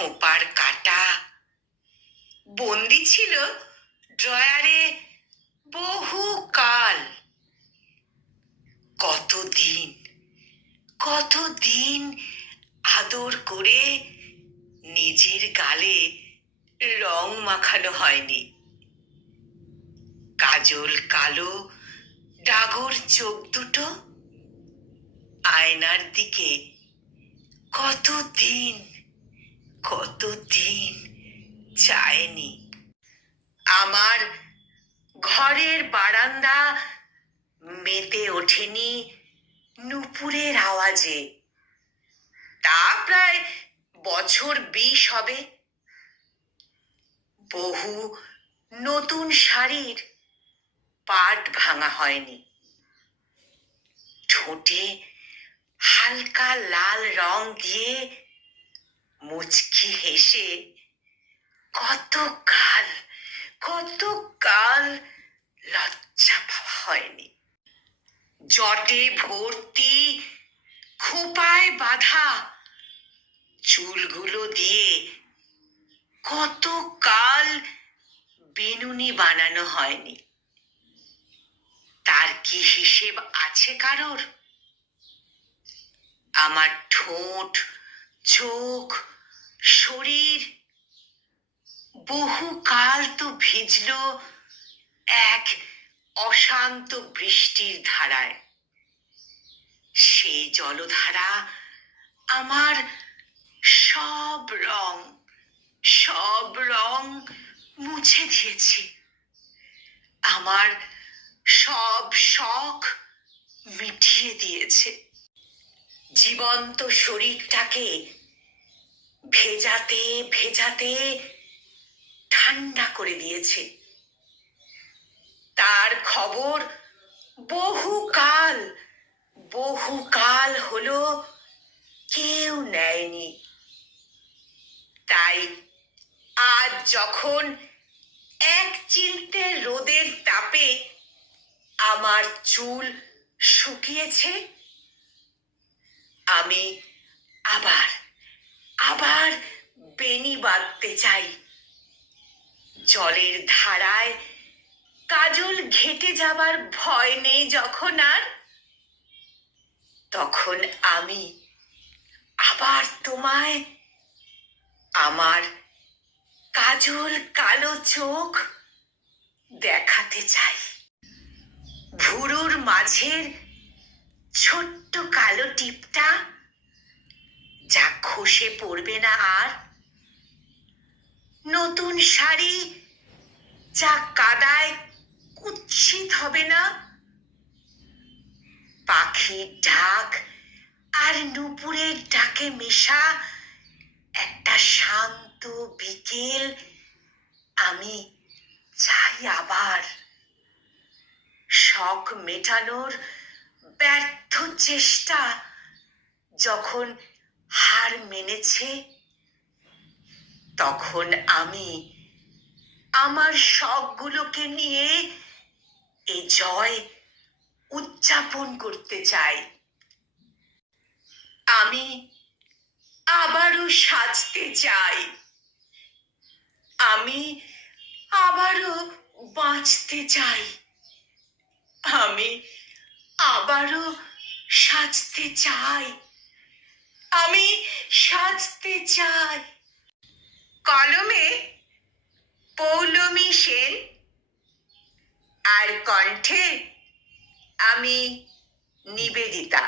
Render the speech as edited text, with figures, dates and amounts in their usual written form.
খোঁপার কাটা বন্দি ছিল ড্রয়ারে বহু কাল। কতদিন আদর করে নিজের গালে রং মাখানো হয়নি। কাজল কালো ডাগর চোখ দুটো আয়নার দিকে কতদিন চায়নি। আমার ঘরের বারান্দা মেতে ওঠেনি নুপুরের আওয়াজে। তা প্রায় বছর 20 হবে। বহু নতুন শাড়ির পাট ভাঙা হয়নি। ঠোঁটে হালকা লাল রং দিয়ে মুচকি হেসে কতকাল লজ্জা পাওয়া হয়নি। জটে ভর্তি খোঁপায় বাঁধা চুলগুলো দিয়ে কতকাল বেনুনি বানানো হয়নি। তার কি হিসেব আছে কারোর? আমার ঠোঁট, চোখ, শরীর বহুকাল তো ভিজল এক অশান্ত বৃষ্টির ধারায়। সেই জলধারা আমার সব রং মুছে দিয়েছে। আমার সব শখ মিটিয়ে দিয়েছে। জীবন্ত শরীরটাকে ভেজাতে ঠান্ডা করে দিয়েছে। তার খবর বহুকাল হলো কেউ নেয়নি। তাই আজ যখন এক চিলতে রোদের তাপে আমার চুল শুকিয়েছে, আমি আবার বেনি বাঁধতে চাই। জলের ধারায় কাজল ঘেটে যাবার ভয় নেই যখন আর, তখন আমি আবার তোমায় আমার কাজল কালো চোখ দেখাতে চাই। ভুরুর মাঝের ছোট্ট কালো টিপটা যা খসে পড়বে না আর, নতুন শাড়ি যা কাদায় কুৎসিত হবে না, পাখির ডাক আর নুপুরের ডাকে মেশা একটা শান্ত বিকেল আমি চাই আবার। শখ মেটানোর ব্যর্থ চেষ্টা যখন হার মেনেছে, তখন আমি আমার শখগুলোকে নিয়ে এই জয় উদযাপন করতে চাই। আমি আবারও সাজতে চাই। আমি আবারও বাঁচতে চাই। আমি আবারও সাজতে চাই। আমি সাজতে চাই। কলমে পৌলমী সেন, আর কণ্ঠে আমি নিবেদিতা।